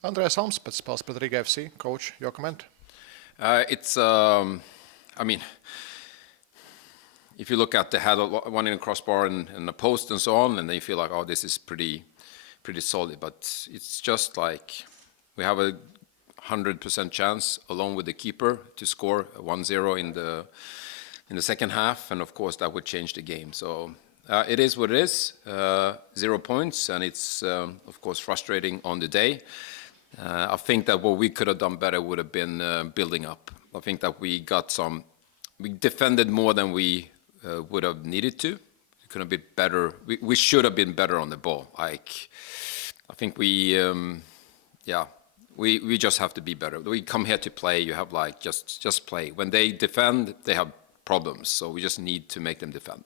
Andreass Alms, Pēcspēles pret Riga FC, coach, your comment? If you look at the head, one in a crossbar and a post and so on, and then you feel like, oh, this is pretty solid. But it's just like we have a 100% chance, along with the keeper, to score 1-0 in the second half, and of course that would change the game. So it is what it is. 0 points, and it's of course frustrating on the day. I think that what we could have done better would have been building up. I think that we defended more than we would have needed to. We could have been better. We should have been better on the ball. I think we just have to be better. We come here to play. You have just play. When they defend, they have problems. So we just need to make them defend.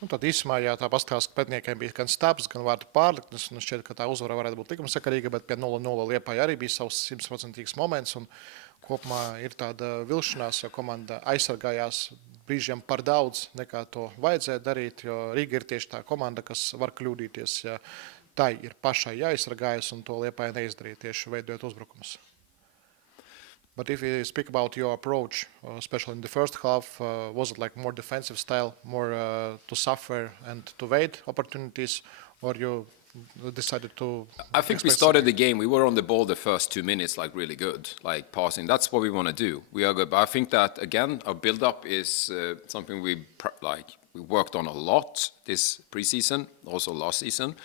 Tad īsumā, jā, tā paskatās, ka pētniekiem bija gan stāps, gan vārtu pārliknes, un šķiet, ka tā uzvara varētu būt likumsakarīga, bet pie 0-0 Liepāja arī bija savs 100% moments, un kopumā ir tāda vilšanās, jo komanda aizsargājās brīžiem par daudz, nekā to vajadzēja darīt, jo Riga ir tieši tā komanda, kas var kļūdīties, ja tai ir pašai jāaizsargājas, un to Liepāja neizdarīja tieši veidojot uzbrukumus. But if you speak about your approach, especially in the first half, was it like more defensive style, more to suffer and to wait opportunities, or you decided to... I think we started the game. We were on the ball the first 2 minutes, like really good, like passing. That's what we want to do. We are good. But I think that, again, our build-up is something we worked on a lot this preseason, also last season.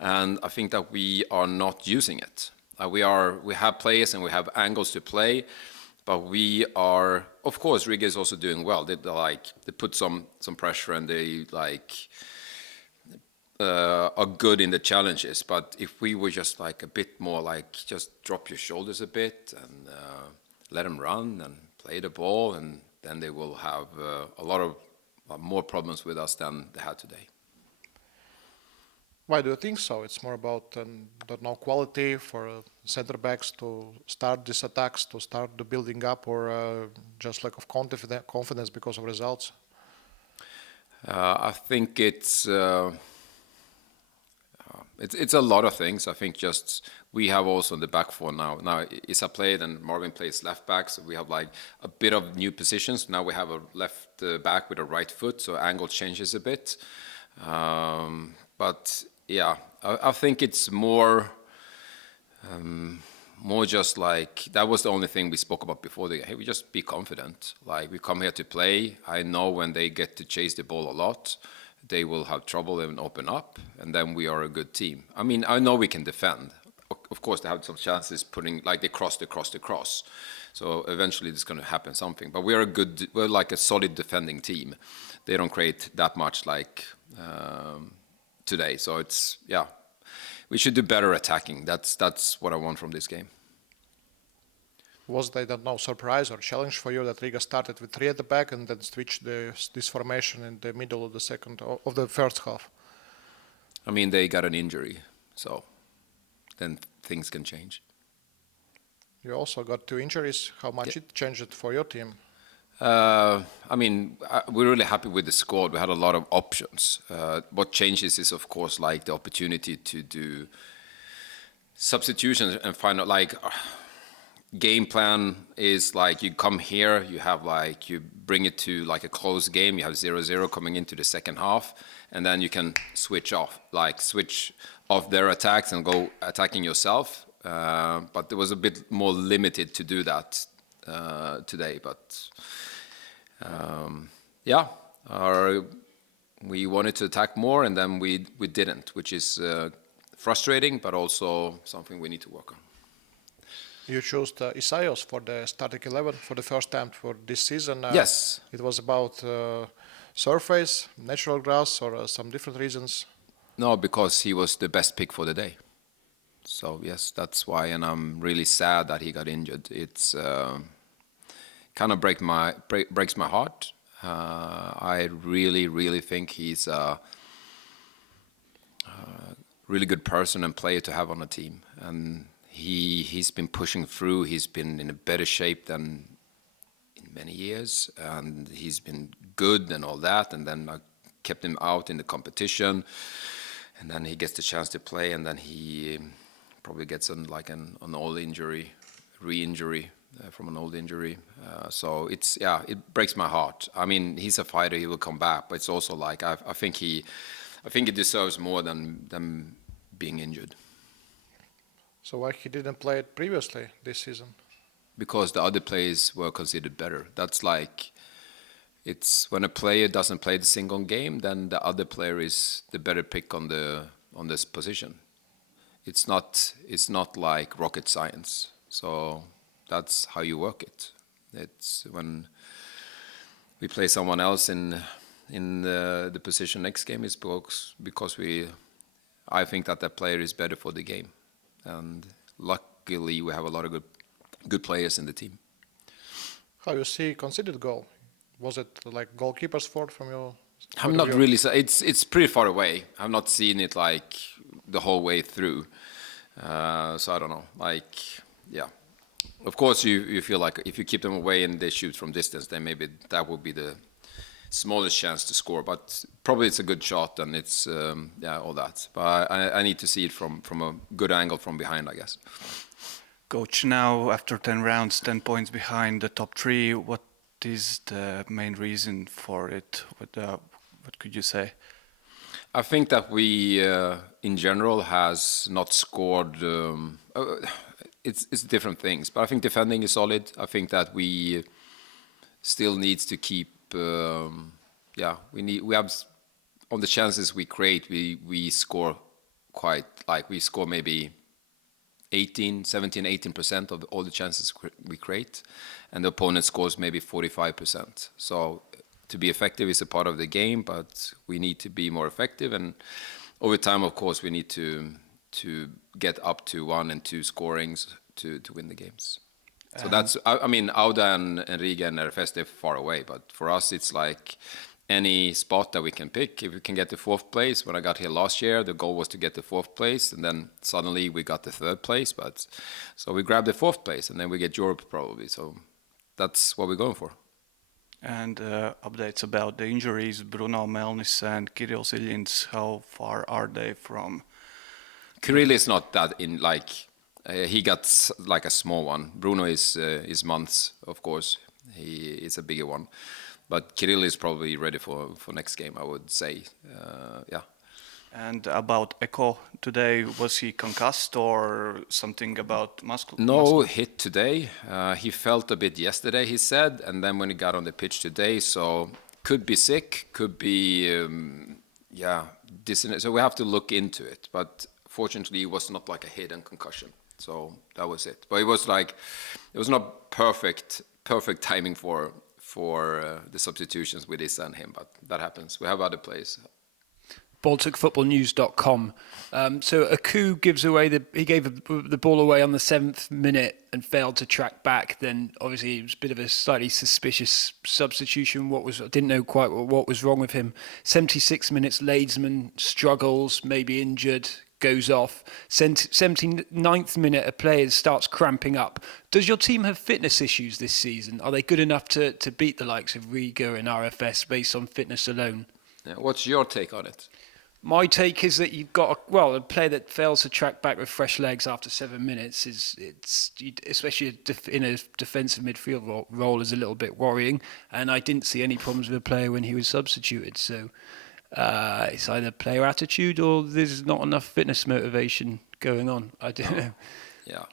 And I think that we are not using it. We have players and we have angles to play, but we are, of course, Riga is also doing well. They put some pressure and they are good in the challenges. But if we were just a bit more just drop your shoulders a bit and let them run and play the ball, and then they will have a lot of more problems with us than they had today. Why do you think so? It's more about quality for center backs to start these attacks, to start the building up, or just lack of confidence because of results? I think it's a lot of things. I think just we have also the back four now. Now Isa played and Marvin plays left back, so we have a bit of new positions. Now we have a left back with a right foot, so angle changes a bit. But yeah, I think it's more just that was the only thing we spoke about before. Hey, we just be confident. We come here to play. I know when they get to chase the ball a lot, they will have trouble and open up, and then we are a good team. I mean, I know we can defend. Of course, they have some chances putting they cross. So eventually there's going to happen something. But we're a solid defending team. They don't create that much today. So it's, we should do better attacking. That's what I want from this game. Was they surprise or challenge for you that Riga started with 3 at the back and then switched this formation in the middle of the first half? I mean, they got an injury, so then things can change. You also got 2 injuries. How much it changed for your team? I mean, we're really happy with the squad. We had a lot of options. What changes is, of course, the opportunity to do substitutions and find out, game plan is you come here, you have you bring it to a close game, you have 0-0 coming into the second half, and then you can switch off their attacks and go attacking yourself. But it was a bit more limited to do that today. But we wanted to attack more, and then we didn't, which is frustrating, but also something we need to work on. You chose Isaias for the starting 11 for the first time for this season. Yes. It was about surface, natural grass, or some different reasons? No, because he was the best pick for the day. So yes, that's why, and I'm really sad that he got injured. It's kind of breaks my heart. I really think he's a really good person and player to have on a team, and he's been pushing through. He's been in a better shape than in many years, and he's been good and all that. And then I kept him out in the competition, and then he gets the chance to play, and then he probably gets an old injury, re-injury from an old injury. So it breaks my heart. I mean, he's a fighter; he will come back. But it's also like I think he deserves more than being injured. So why he didn't play it previously this season? Because the other players were considered better. That's like, it's when a player doesn't play the single game, then the other player is the better pick on this position. It's not like rocket science. So that's how you work it. It's when we play someone else in the position next game is because I think that player is better for the game, and luckily we have a lot of good players in the team. How you see conceded goal? Was it like goalkeeper's fault from your? I'm not really. It's pretty far away. I've not seen it like the whole way through, so I don't know. Like, yeah, of course you feel like if you keep them away and they shoot from distance, then maybe that would be the smallest chance to score. But probably it's a good shot and it's all that. But I need to see it from a good angle from behind, I guess. Coach, now after 10 rounds, 10 points behind the top three, what is the main reason for it? What could you say? I think that we, in general, has not scored. It's different things, but I think defending is solid. I think that we still needs to keep. We have on the chances we create. We score quite like we score maybe 18% of all the chances we create, and the opponent scores maybe 45%. So to be effective is a part of the game, but we need to be more effective, and over time, of course, we need to get up to 1 and 2 scorings to win the games. So that's, I mean, Auda and Riga and RFS, they're far away, but for us, it's like any spot that we can pick. If we can get the 4th place, when I got here last year, the goal was to get the 4th place, and then suddenly we got the 3rd place. But so we grabbed the 4th place, and then we get Europe probably. So that's what we're going for. And updates about the injuries: Bruno Melnis and Kirill Iljins. How far are they from? Kirill is not that in like. He got like a small one. Bruno is months, of course. He is a bigger one. But Kirill is probably ready for next game, I would say. Yeah. And about Eko today, was he concussed or something about muscle? No hit today. He felt a bit yesterday, he said, and then when he got on the pitch today, so could be sick, could be, dissonant. So we have to look into it. But fortunately, it was not like a hit and concussion. So that was it. But it was not perfect timing for the substitutions with Issa and him, but that happens. We have other players. BalticFootballNews.com. So Aku gave the ball away on the 7th minute and failed to track back. Then obviously it was a bit of a slightly suspicious substitution. I didn't know quite what was wrong with him. 76 minutes, Leedsman struggles, maybe injured, goes off. 79th minute, a player starts cramping up. Does your team have fitness issues this season? Are they good enough to beat the likes of Riga and RFS based on fitness alone? Yeah, what's your take on it? My take is that you've got a player that fails to track back with fresh legs after 7 minutes especially in a defensive midfield role is a little bit worrying. And I didn't see any problems with the player when he was substituted. So it's either player attitude or there's not enough fitness motivation going on. I don't know. Yeah.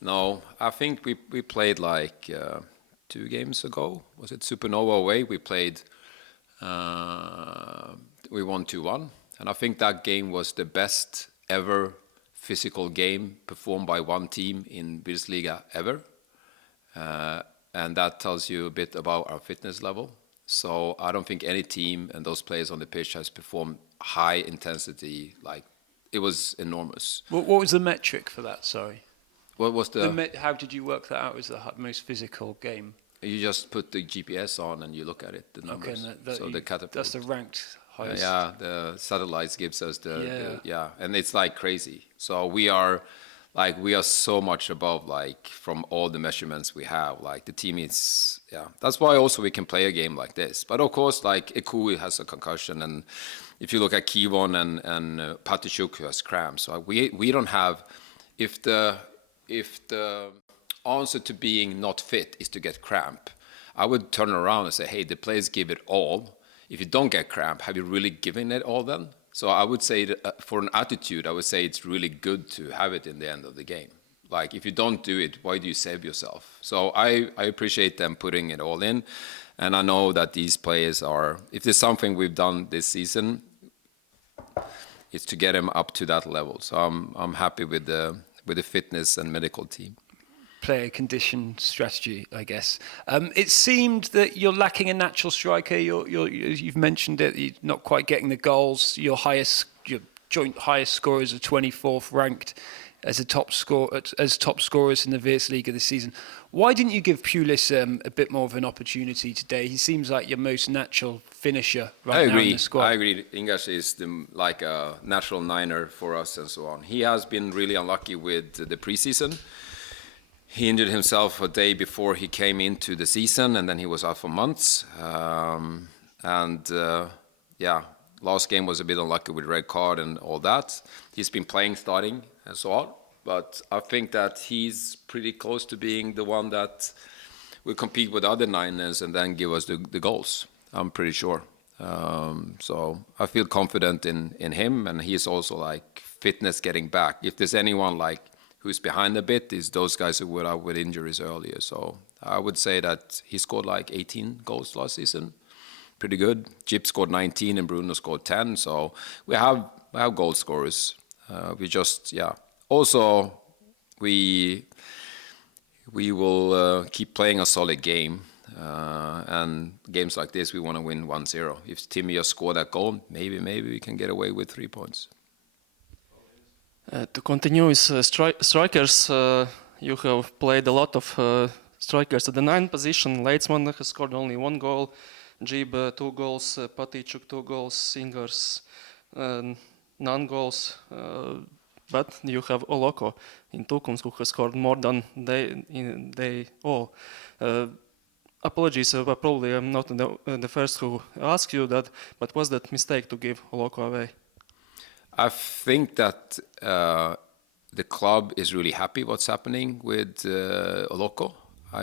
No, I think we played like 2 games ago. Was it Supernova away? We played, we won 2-1. And I think that game was the best ever physical game performed by one team in Bundesliga ever. And that tells you a bit about our fitness level. So I don't think any team and those players on the pitch has performed high intensity. Like, it was enormous. What was the metric for that? Sorry. What was how did you work that out as the most physical game? You just put the GPS on and you look at it, the numbers. Okay, the catapult. That's the ranked highest. The satellites gives us and it's like crazy. So we are so much above, like, from all the measurements we have. Like, the team is, that's why also we can play a game like this. But of course, like, Eku has a concussion, and if you look at Kivon and Patichuk, who has cramps, so we don't have. if the answer to being not fit is to get cramp, I would turn around and say, hey, the players give it all. If you don't get cramp, have you really given it all then? So I would say that, for an attitude, I would say it's really good to have it in the end of the game. Like, if you don't do it, why do you save yourself? So I appreciate them putting it all in. And I know that these players are, if there's something we've done this season, it's to get them up to that level. So I'm happy with the fitness and medical team. Player condition strategy, I guess. It seemed that you're lacking a natural striker. You've mentioned it. You're not quite getting the goals. Your joint highest scorers are 24th ranked as top scorers in the Virtsliga this season. Why didn't you give Pulis a bit more of an opportunity today? He seems like your most natural finisher right now in the squad. I agree. Ingas is like a natural niner for us and so on. He has been really unlucky with the preseason. He injured himself a day before he came into the season, and then he was out for months. Last game was a bit unlucky with red card and all that. He's been playing, starting, and so on. But I think that he's pretty close to being the one that will compete with other niners and then give us the goals. I'm pretty sure. So I feel confident in him, and he's also like fitness getting back. If there's anyone like who's behind a bit, is those guys who were out with injuries earlier. So I would say that he scored like 18 goals last season. Pretty good. Jip scored 19 and Bruno scored 10. So we have goal scorers. Also, we will keep playing a solid game. And games like this, we want to win 1-0. If Timmy just scored that goal, maybe we can get away with 3 points. To continue with strikers, you have played a lot of strikers at the 9 position. Leitzman has scored only 1 goal. Jib 2 goals, Patichuk 2 goals, Singers none goals. But you have Oloko in Tukums who has scored more than they all. Apologies, probably I'm not the first who asked you that, but was that mistake to give Oloko away? I think that the club is really happy what's happening with Oloko.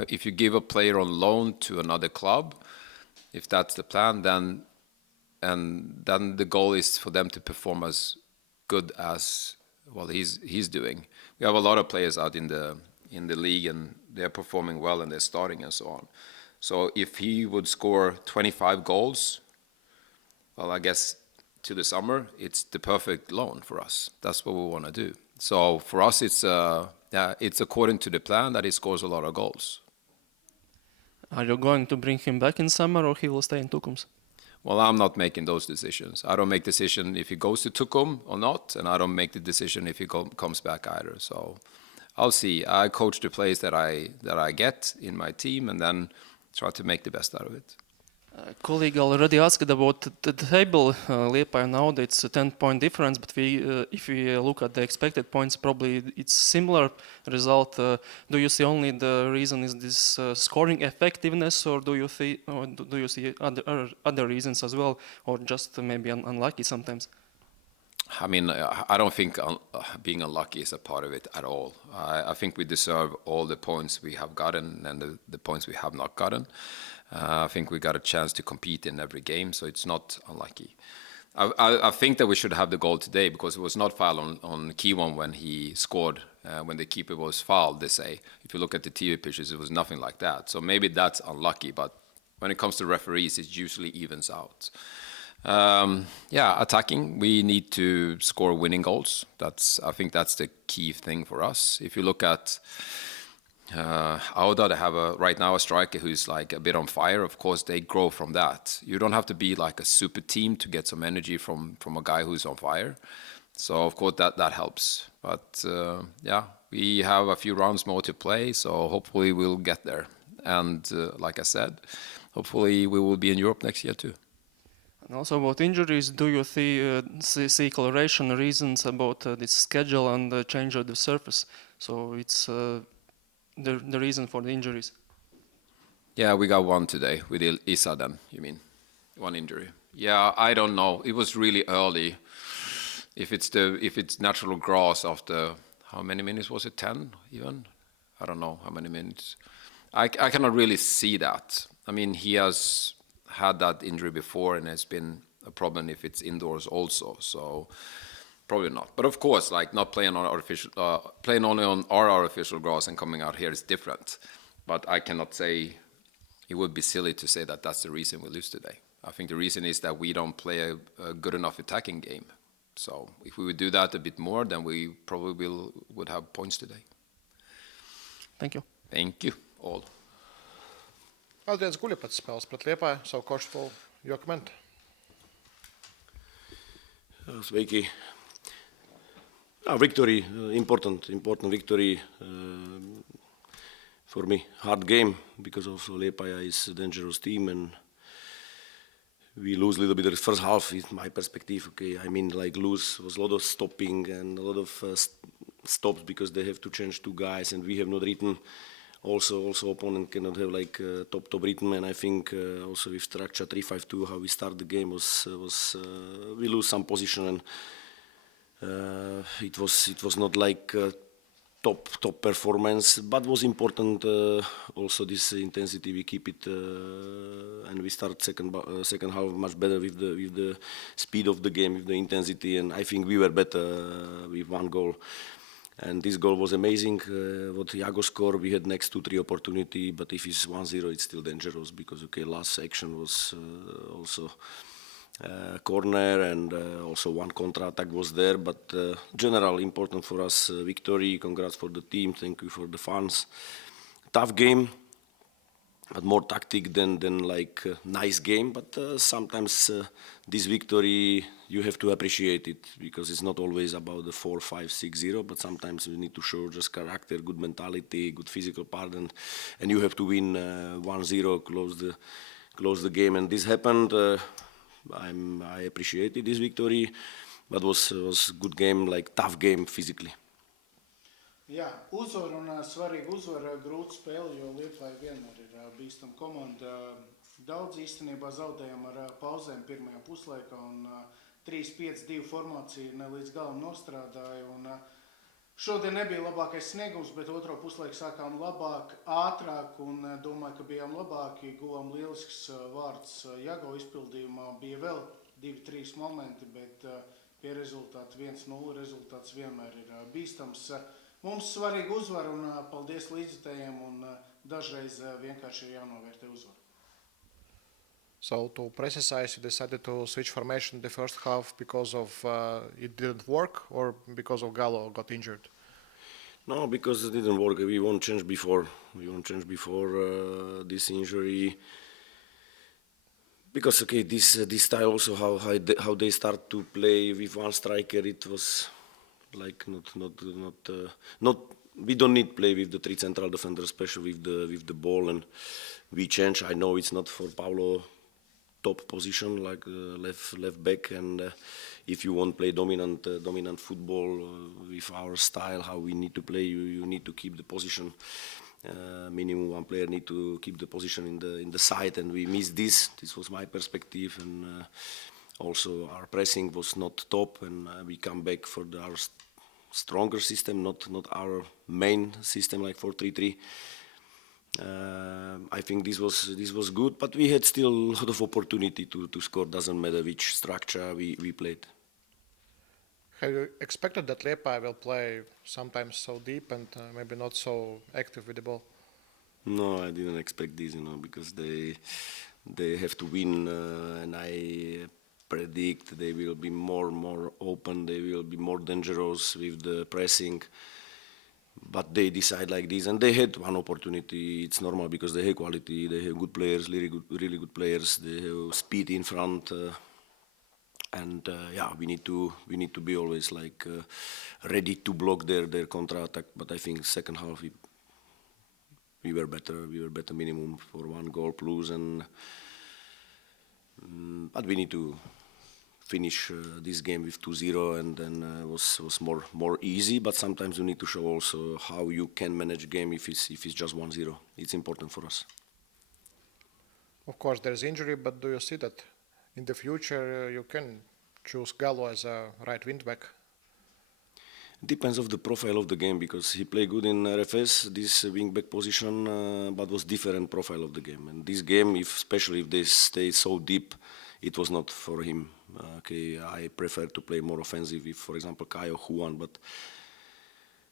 If you give a player on loan to another club, if that's the plan, then the goal is for them to perform as good as he's doing. We have a lot of players out in the league, and they're performing well and they're starting and so on. So if he would score 25 goals, well, I guess to the summer, it's the perfect loan for us. That's what we want to do. So for us, it's according to the plan that he scores a lot of goals. Are you going to bring him back in summer, or he will stay in Tukums? Well, I'm not making those decisions. I don't make decision if he goes to Tukum or not, and I don't make the decision if he comes back either. So I'll see. I coach the players that I get in my team, and then try to make the best out of it. Colleague already asked about the table. Liepāja now, it's a 10-point difference, but if we look at the expected points, probably it's similar result. Do you see only the reason is this scoring effectiveness, or do you see other reasons as well, or just maybe unlucky sometimes? I mean, I don't think being unlucky is a part of it at all. I think we deserve all the points we have gotten and the points we have not gotten. I think we got a chance to compete in every game, so it's not unlucky. I think that we should have the goal today because it was not fouled on Kiwon when he scored, when the keeper was fouled, they say. If you look at the TV pictures, it was nothing like that. So maybe that's unlucky, but when it comes to referees, it usually evens out. Attacking, we need to score winning goals. I think that's the key thing for us. If you look at Auda, they have right now a striker who's like a bit on fire. Of course, they grow from that. You don't have to be like a super team to get some energy from a guy who's on fire. So of course that helps. But we have a few rounds more to play. So hopefully we'll get there. And like I said, hopefully we will be in Europe next year too. And also about injuries, do you see coloration reasons about this schedule and the change of the surface? So it's the reason for the injuries. Yeah, we got one today with Isa then, you mean? One injury. Yeah, I don't know. It was really early. If it's natural grass after how many minutes was it? 10 even? I don't know how many minutes. I cannot really see that. I mean, he has had that injury before, and it's been a problem if it's indoors also. So probably not. But of course, like not playing on artificial, playing only on our artificial grass and coming out here is different. But I cannot say. It would be silly to say that that's the reason we lose today. I think the reason is that we don't play a good enough attacking game. So if we would do that a bit more, then we probably would have points today. Thank you. Thank you all. Adrians Guļa pēc spēles pret Liepāju, savu košu jokumentu. Sveiki. Victory, important victory for me. Hard game because also Liepāja is a dangerous team and we lose a little bit of the first half is my perspective. Okay, I mean like lose was a lot of stopping and a lot of stops because they have to change 2 guys and we have not written. Also opponent cannot have like top written, and I think also with structure 3-5-2 how we start the game was we lose some position and it was not like top performance, but was important also this intensity we keep it and we start second half much better with the speed of the game, with the intensity, and I think we were better with 1 goal. And this goal was amazing. What Iago scored, we had next 2-3 opportunity, but if it's 1-0, it's still dangerous because okay, last action was also corner and also 1 counter-attack was there. But general important for us victory. Congrats for the team. Thank you for the fans. Tough game, but more tactic than like nice game. But sometimes this victory you have to appreciate it because it's not always about the 4-5-6-0, but sometimes you need to show just character, good mentality, good physical part, and you have to win 1-0, close the game, and this happened. I appreciated this victory, but was good game, like tough game physically. Jā, uzvar un svarīga uzvara, grūta spēle, jo Liepāja vienmēr ir bīstama komanda. Daudz īstenībā zaudējām ar pauzēm pirmajā puslaikā un 3-5-2 formācija ne līdz galam nostrādāja. Un šodien nebija labākais sniegums, bet otro puslaiku sākām labāk, ātrāk un domāju, ka bijām labāki. Guvām lielisks vārds Jago izpildījumā. Bija vēl 2-3 momenti, bet pie rezultāta 1-0 rezultāts vienmēr ir bīstams. Mums svarīga uzvara un paldies līdzjutējiem un dažreiz vienkārši ir jānovērtē uzvara. So to precise, you decided to switch formation in the first half because of it didn't work or because of Galo got injured? No, because it didn't work. We won't change before. This injury. Because okay, this style also how they start to play with 1 striker, it was like not. We don't need play with the 3 central defenders, especially with the ball, and we change. I know it's not for Paulo top position like left back, and if you want to play dominant football with our style, how we need to play, you need to keep the position. Minimum 1 player need to keep the position in the side, and we missed this. This was my perspective, and also our pressing was not top, and we come back for our stronger system, not our main system like 4-3-3. I think this was good, but we had still a lot of opportunity to score. Doesn't matter which structure we played. Have you expected that Liepāja will play sometimes so deep and maybe not so active with the ball? No, I didn't expect this, because they have to win, and I predict they will be more open, they will be more dangerous with the pressing. But they decide like this, and they had 1 opportunity. It's normal because they have quality, they have good players, really good players. They have speed in front, and we need to be always like ready to block their counter-attack. But I think second half we were better. We were better minimum for 1 goal plus, and but we need to finish this game with 2-0, and then was more easy. But sometimes you need to show also how you can manage game if it's just 1-0. It's important for us. Of course, there's injury, but do you see that in the future you can choose Galo as a right wing back? Depends of the profile of the game, because he played good in RFS, this wing-back position, but was different profile of the game. And this game, especially if they stay so deep, it was not for him. I prefer to play more offensive if, for example, Caio Juan, but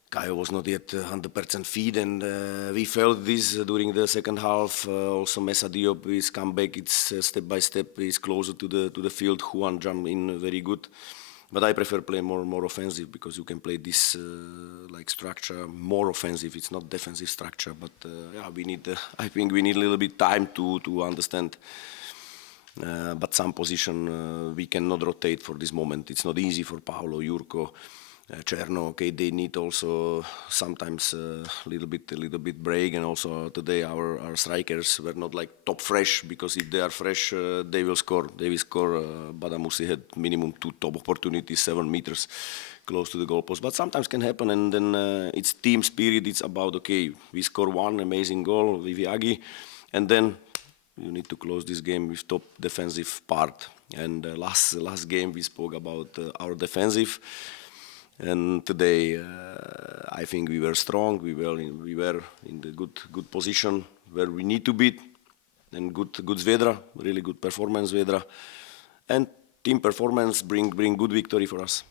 Caio was not yet 100% fit, and we felt this during the second half. Also, Mesa Diop, his comeback, it's step by step, he's closer to the field. Juan jumped in very good. But I prefer play more offensive, because you can play this like structure more offensive. It's not defensive structure, but we need. I think we need a little bit time to understand. But some position we cannot rotate for this moment. It's not easy for Paolo, Jurko, Cherno. Okay, they need also sometimes a little bit break, and also today our strikers were not like top fresh, because if they are fresh, they will score. They will score. Badamusi had minimum 2 top opportunities, 7 meters close to the goalpost. But sometimes can happen, and then it's team spirit. It's about, okay, we score 1 amazing goal with Yagi, and then you need to close this game with top defensive part. And last game we spoke about our defensive. And today, I think we were strong. We were in the good position where we need to be, and good Zvedra, really good performance Zvedra, and team performance bring good victory for us.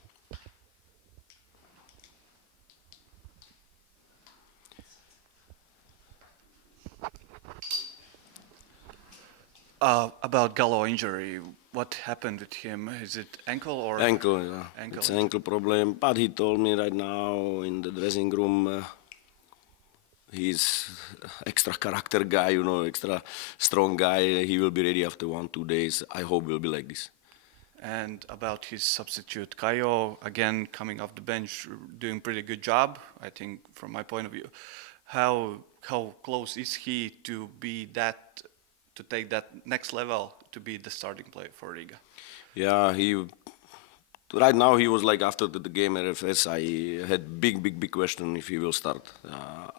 About Gallo injury, what happened with him? Is it ankle or ankle? Yeah. Ankle. It's an ankle problem. But he told me right now in the dressing room, he's extra character guy, extra strong guy. He will be ready after 1-2 days. I hope he'll be like this. And about his substitute, Caio, again coming off the bench, doing pretty good job, I think, from my point of view. How close is he to be that? To take that next level to be the starting player for Riga? Yeah, right now he was like after the game at RFS, I had big question if he will start.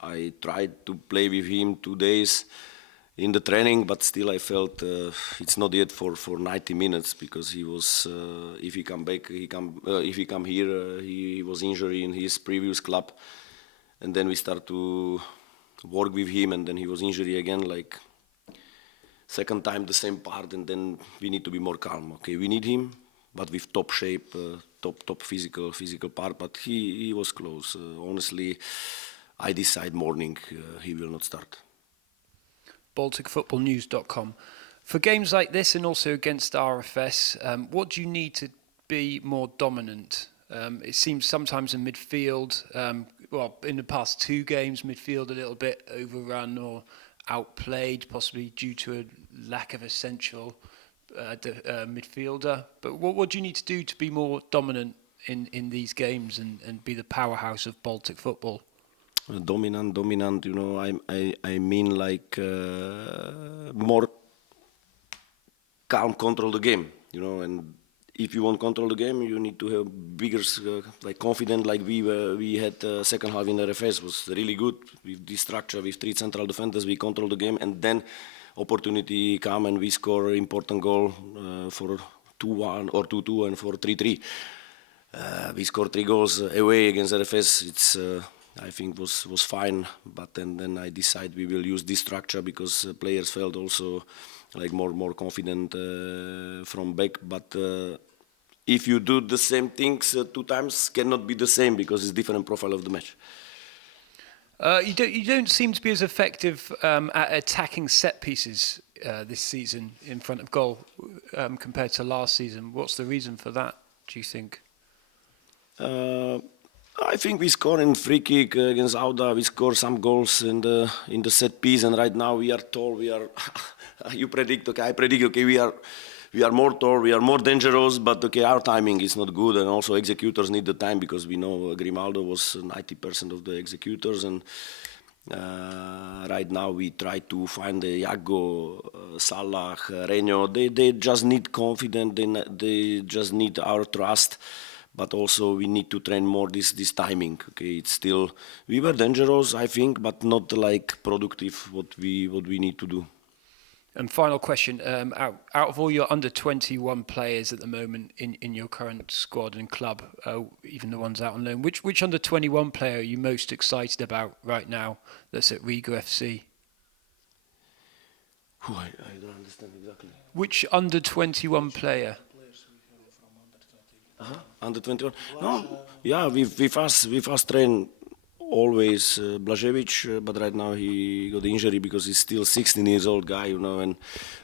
I tried to play with him 2 days in the training, but still I felt it's not yet for 90 minutes, because he was if he come back, if he come here, he was injured in his previous club, and then we start to work with him, and then he was injured again, like second time the same part, and then we need to be more calm. Okay, we need him, but with top shape, top physical part. But he was close. Honestly, I decide morning he will not start. BalticFootballNews.com. For games like this, and also against RFS, what do you need to be more dominant? It seems sometimes in midfield, in the past 2 games, midfield a little bit overrun or outplayed, possibly due to a lack of essential midfielder. But what do you need to do to be more dominant in these games and be the powerhouse of Baltic football? Dominant. I mean like more calm, control the game. And if you want to control the game, you need to have bigger, like confident, like we had second half in RFS was really good with this structure with 3 central defenders. We control the game, and then opportunity come and we score important goal for 2-1 or 2-2 and for 3-3. We scored 3 goals away against RFS. It's I think was fine, but then I decide we will use this structure because players felt also like more confident from back, but. If you do the same things 2 times, cannot be the same because it's different profile of the match. You don't seem to be as effective at attacking set pieces this season in front of goal compared to last season. What's the reason for that, do you think? I think we score in free kick against Auda. We score some goals in the set piece, and right now we are tall. We are. You predict, okay? I predict, okay? We are more tall, we are more dangerous, but okay, our timing is not good, and also executors need the time because we know Grimaldo was 90% of the executors, and right now we try to find the Iago, Salah, Reño. They just need confidence. They just need our trust, but also we need to train more this timing. Okay, it's still we were dangerous, I think, but not like productive what we need to do. And final question, out of all your under 21 players at the moment in your current squad and club, even the ones out on loan, which under 21 player are you most excited about right now that's at Riga FC? I don't understand exactly. Which under 21 player? Under 21? No, yeah, with us train always Blažević, but right now he got injury because he's still 16 years old guy, you know, and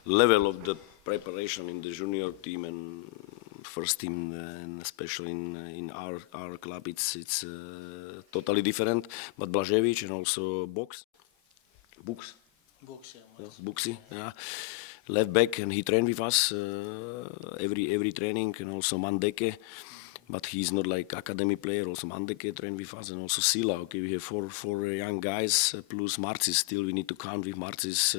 level of the preparation in the junior team and first team, and especially in our club, it's totally different. But Blažević and also Buxi, yeah, left back, and he trained with us every training, and also Mandeke. But he's not like academy player. Also Mandeke trained with us, and also Sila. Okay, we have four young guys plus Marcis. Still, we need to count with Marcis.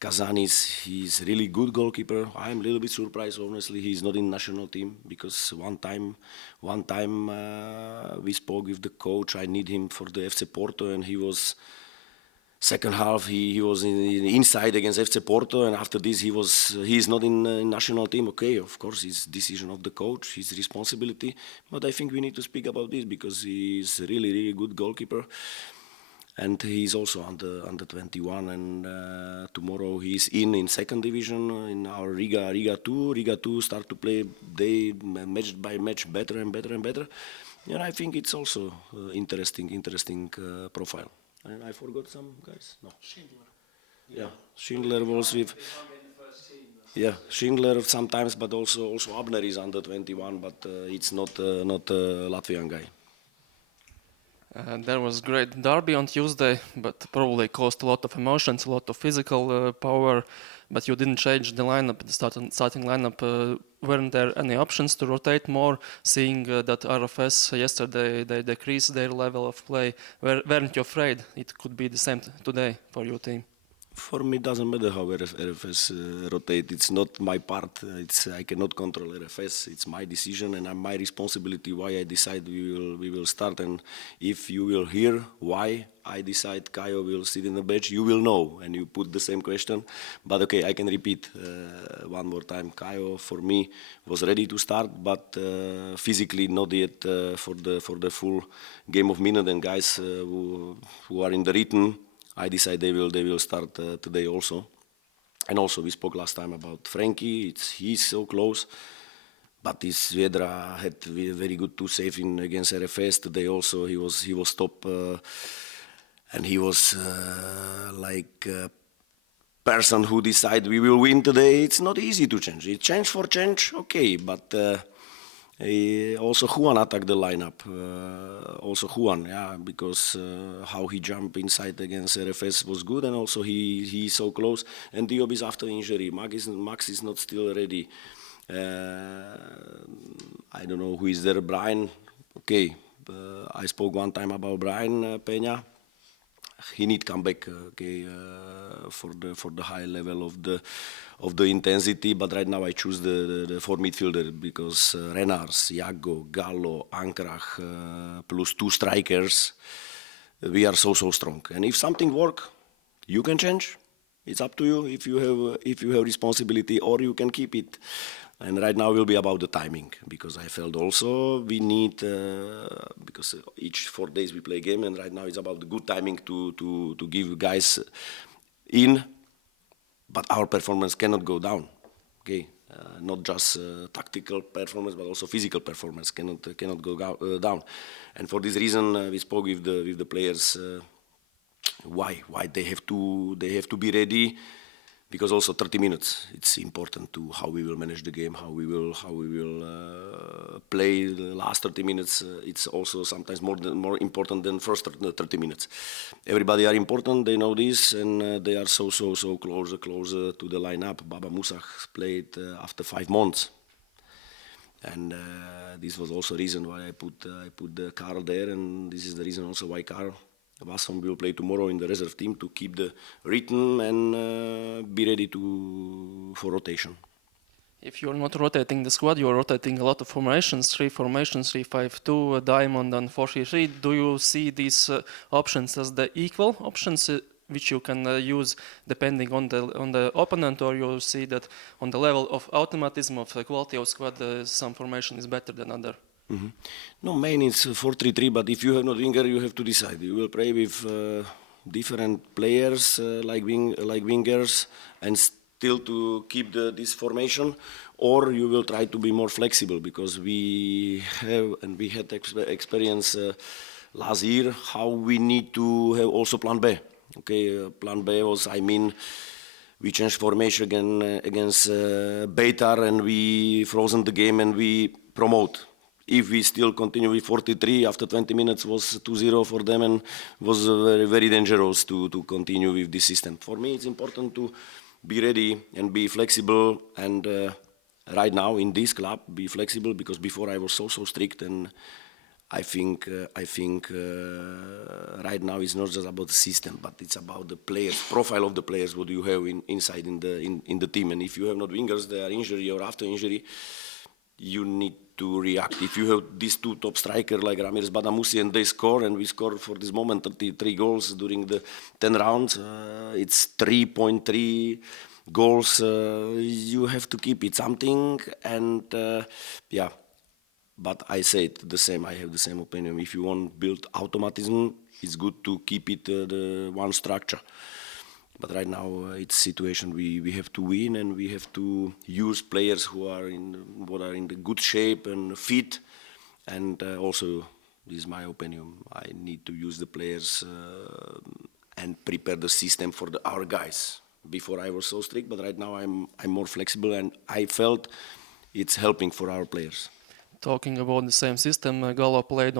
Kazanis, he's really good goalkeeper. I'm a little bit surprised, honestly. He's not in national team because one time we spoke with the coach. I need him for the FC Porto, and he was. Second half, he was inside against FC Porto, and after this he is not in national team. Okay, of course, it's decision of the coach, his responsibility. But I think we need to speak about this because he's really good goalkeeper, and he's also under 21. And tomorrow he's in second division in our Riga 2. Riga 2 start to play day match by match better and better. And I think it's also interesting profile. And I forgot some guys. No. Schindler. Yeah, Schindler was with. Yeah, Schindler sometimes, but also Abner is under 21, but it's not Latvian guy. There was great derby on Tuesday, but probably caused a lot of emotions, a lot of physical power. But you didn't change the lineup, the starting lineup. Weren't there any options to rotate more? Seeing that RFS yesterday they decreased their level of play, weren't you afraid it could be the same today for your team? For me, it doesn't matter how RFS rotate. It's not my part. I cannot control RFS. It's my decision and my responsibility why I decide we will start. And if you will hear why I decide Caio will sit in the bench, you will know. And you put the same question. But okay, I can repeat one more time. Caio, for me, was ready to start, but physically not yet for the full game of minute. And guys who are in the rhythm, I decide they will start today also. And also we spoke last time about Frankie. He's so close. But this Vedra had very good two save against RFS today also. He was top, and he was like a person who decide we will win today. It's not easy to change. It change for change, okay, but. Also Juan attacked the lineup, also Juan, yeah, because how he jumped inside against RFS was good, and also he's so close, and Diop is after injury, Max is not still ready. I don't know who is there, Brian, okay, I spoke one time about Brian Peña. He need come back, okay, for the high level of the intensity. But right now I choose the four midfielder because Renars, Jago, Gallo, Ankrach, plus two strikers, we are so strong. And if something work, you can change. It's up to you if you have responsibility, or you can keep it. And right now will be about the timing, because I felt also we need, because each 4 days we play game, and right now it's about the good timing to give guys in, but our performance cannot go down, okay? Not just tactical performance, but also physical performance cannot go down. And for this reason, we spoke with the players why they have to be ready. Because also 30 minutes, it's important to how we will manage the game, how we will play the last 30 minutes. It's also sometimes more important than first 30 minutes. Everybody are important, they know this, and they are so closer to the lineup. Baba Musach played after 5 months, and this was also reason why I put the Karl there, and this is the reason also why Karl Vasson will play tomorrow in the reserve team to keep the rhythm and be ready for rotation. If you're not rotating the squad, you're rotating a lot of formations, 3 formations, 3-5-2, diamond and 4-3-3. Do you see these options as the equal options which you can use depending on the opponent, or you see that on the level of automatism of the quality of squad, some formation is better than other? Mm-hmm. No, main is 4-3-3, but if you have not winger, you have to decide. You will play with different players like wingers and still to keep this formation, or you will try to be more flexible, because we had experience last year how we need to have also plan B. Okay, plan B was, we changed formation against Beitar, and we frozen the game and we promote. If we still continue with 43, after 20 minutes was 2-0 for them, and was very, very dangerous to continue with this system. For me, it's important to be ready and be flexible, and right now in this club, be flexible, because before I was so strict, and I think right now it's not just about the system, but it's about the players, profile of the players, what you have inside in the team. And if you have not wingers, they are injury or after injury, you need to react. If you have these two top strikers like Ramirez Badamusi and they score, and we score for this moment 33 goals during the 10 rounds, it's 3.3 goals. You have to keep it something, and yeah. But I say the same. I have the same opinion. If you want to build automatism, it's good to keep it the one structure. But right now, it's a situation we have to win, and we have to use players who are in the good shape and fit. And also, this is my opinion. I need to use the players and prepare the system for our guys. Before I was so strict, but right now I'm more flexible, and I felt it's helping for our players. Talking about the same system, Galo played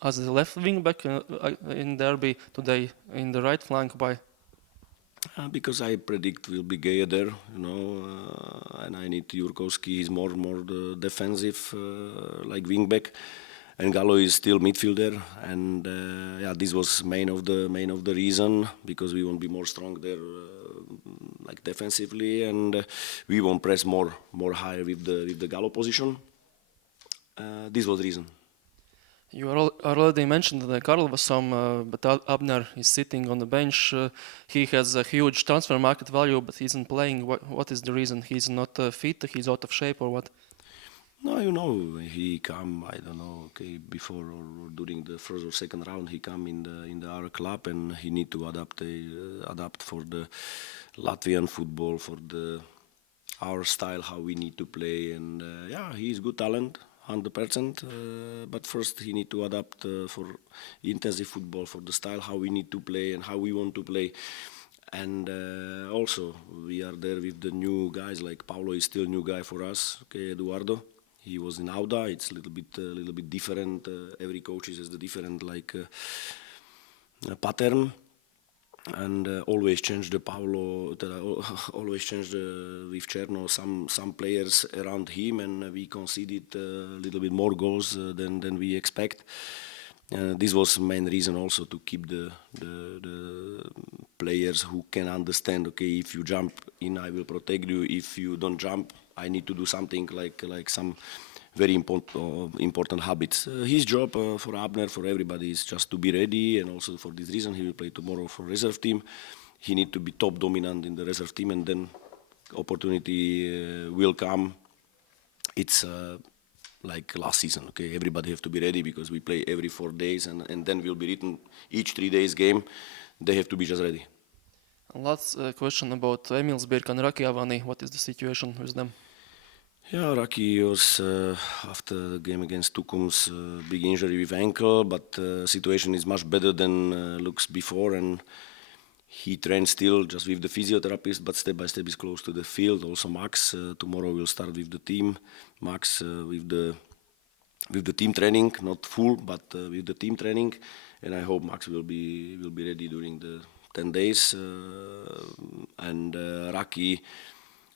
as the left wing back in derby today in the right flank. Why? Because I predict will be Geja there, and I need Jurkowski. He's more the defensive, like wing back, and Galo is still midfielder. And this was main of the reason, because we want to be more strong there, like defensively, and we want press more higher with the Galo position. This was the reason. You already mentioned that Karl was but Abner is sitting on the bench. He has a huge transfer market value, but he isn't playing. What is the reason? He's not fit, he's out of shape, or what? No, he come, I don't know, okay, before or during the first or second round, he come in our club, and he need to adapt for the Latvian football, for our style, how we need to play, and he's good talent. 100%, but first he need to adapt for intensive football, for the style, how we need to play and how we want to play. And also we are there with the new guys, like Paulo is still new guy for us. Okay, Eduardo, he was in Auda. It's a little bit different. Every coach has the different pattern. And always change the Paulo, always change with Cherno some players around him, and we conceded a little bit more goals than we expect. This was the main reason also to keep the players who can understand. Okay, if you jump in, I will protect you. If you don't jump, I need to do something like some very important habits. His job for Abner, for everybody, is just to be ready, and also for this reason he will play tomorrow for reserve team. He need to be top dominant in the reserve team, and then opportunity will come. It's like last season. Okay, everybody have to be ready, because we play every 4 days, and then will be written each 3 days game. They have to be just ready. Last question about Emils Birk and Raki Avani. What is the situation with them? Yeah, Raki was after the game against Tukums, big injury with ankle, but situation is much better than looks before, and he trains still just with the physiotherapist, but step by step is close to the field. Also Max tomorrow will start with the team. Max with the team training, not full, but with the team training, and I hope Max will be ready during the 10 days. And Raki.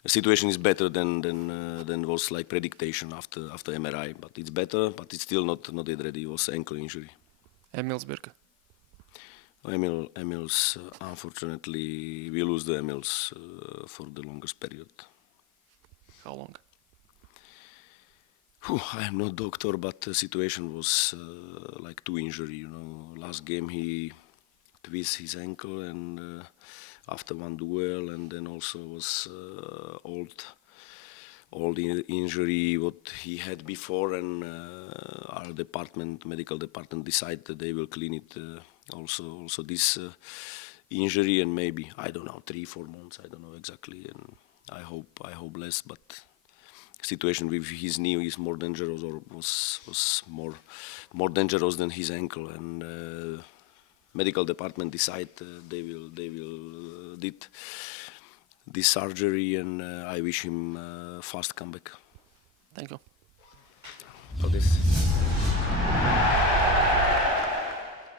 The situation is better than was like prediction after MRI, but it's better, but it's still not yet ready. It was ankle injury. Emils Birka. Emils, unfortunately, we lose the Emils for the longest period. How long? I am not doctor, but the situation was like 2 injury. Last game he twist his ankle, and after one duel, and then also was old injury what he had before, and our medical department decide that they will clean it also this injury, and maybe, I don't know, 3-4 months, I don't know exactly, and I hope less, but situation with his knee is more dangerous, or was more dangerous than his ankle, and medical department decide they will did this surgery, and I wish him fast comeback. Thank you. For this.